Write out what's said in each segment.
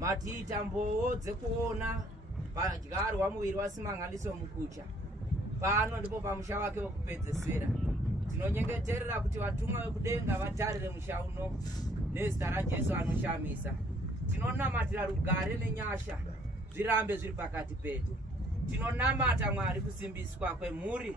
matiita mbowo dzekuona padyarwa muviri wasimangaliso mukucha. Pano ndipo pamusha wake wokupedzesera. Tinonyengeterera kuti vatumwa vekudenga vatarire musha uno nezita raJesu anoshamisa. Tinonamatira rugare nenyasha zvirambe zviri pakati pedu. Tinonamata Mwari kusimbiswa kwemhuri.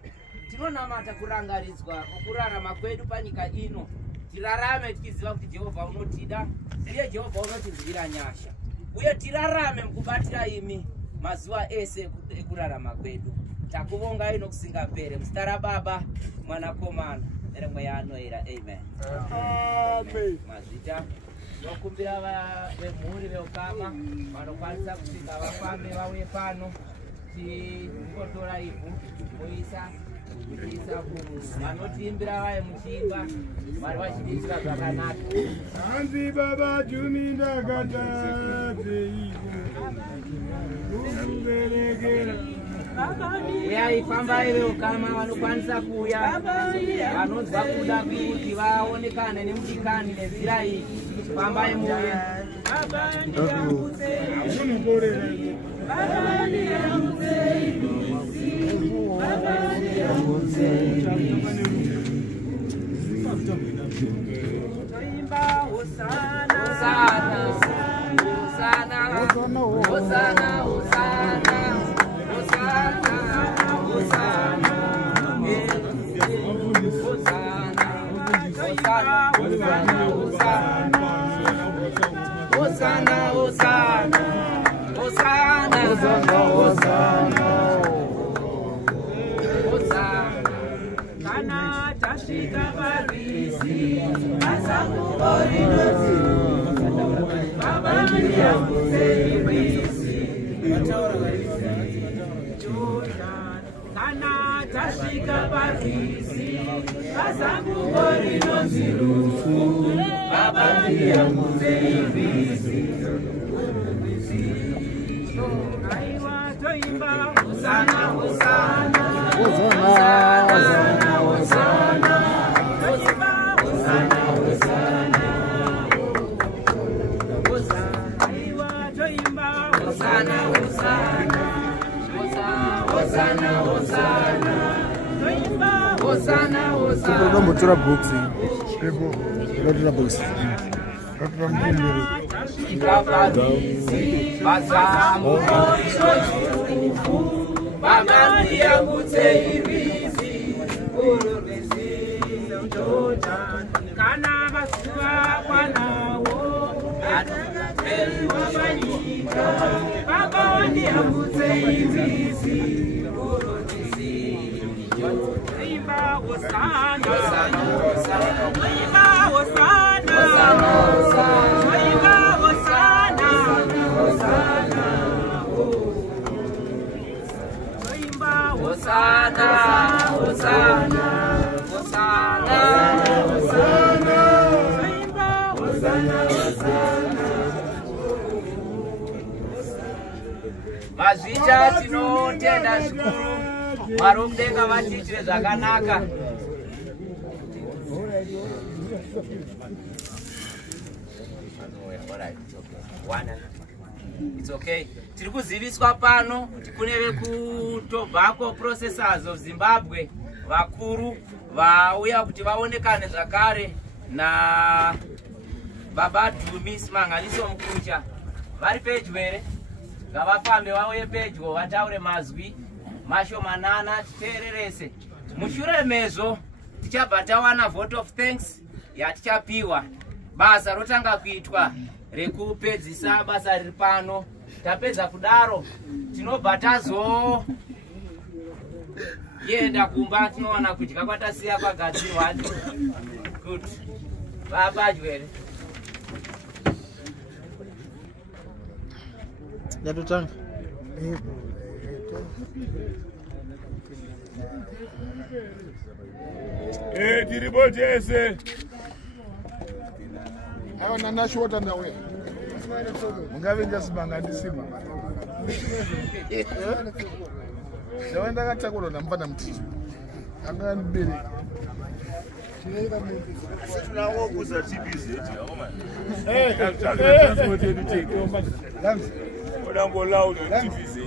Tinonamata kurangaridzwa kurarama kwedu panyika ino. Tirarame tichiziva kuti Jehovha unotida uye Jehovha unotinzwira nyasha. Uye tirarame mukubatira imi mazuva ese ekurarama kwedu. Takuvongai nokusingapere muzita raBaba, Mwanakomana neMweya Anoyera. Amen. Amen. Mazita nokumbira vemhuri veukama vanokwanisa kusvika vafambe vauye pano tingotora ivhu muisa vanotiimbira vaye muchiimba vari vachiditsira zvakanaka. Hanzi Baba Juminda Gataze Uberekera. Uyai fambai veukama vanokwanisa kuuya vanonzwa kuda kuti vaonekane nemudikani nenzira iyi. Fambai muye. Mazita tinotenda zvikuru Mwari wokudenga vatiitire zvakanaka. It's okay. Tiri kuziviswa pano kuti kune vekuTobacco Processors of Zimbabwe vakuru vauya kuti vaonekane zvakare na Baba Dumi Simangaliso Mukucha. Vari pedyo here? Ngavafambe vauye pedyo vataure mazwi mashomanana titeererese. Mushure mezvo tichabva tawana vote of thanks yatichapiwa. Basa rotanga kuitwa rekupedzisa basa riri pano. Tapedza kudaro tinobva tazoenda kumba tinowana kudya kwatasiya kwagadzirwa. Good. Vapadyo here? Yatotanga. Tiripo Jesse. Ayo nanashota ndawe. Mungavenga sibanga ndisima. Ndawenda katakura ndambana mtiti. Anga nibere. Tunawokuza TBZ. Odambo loud TBZ.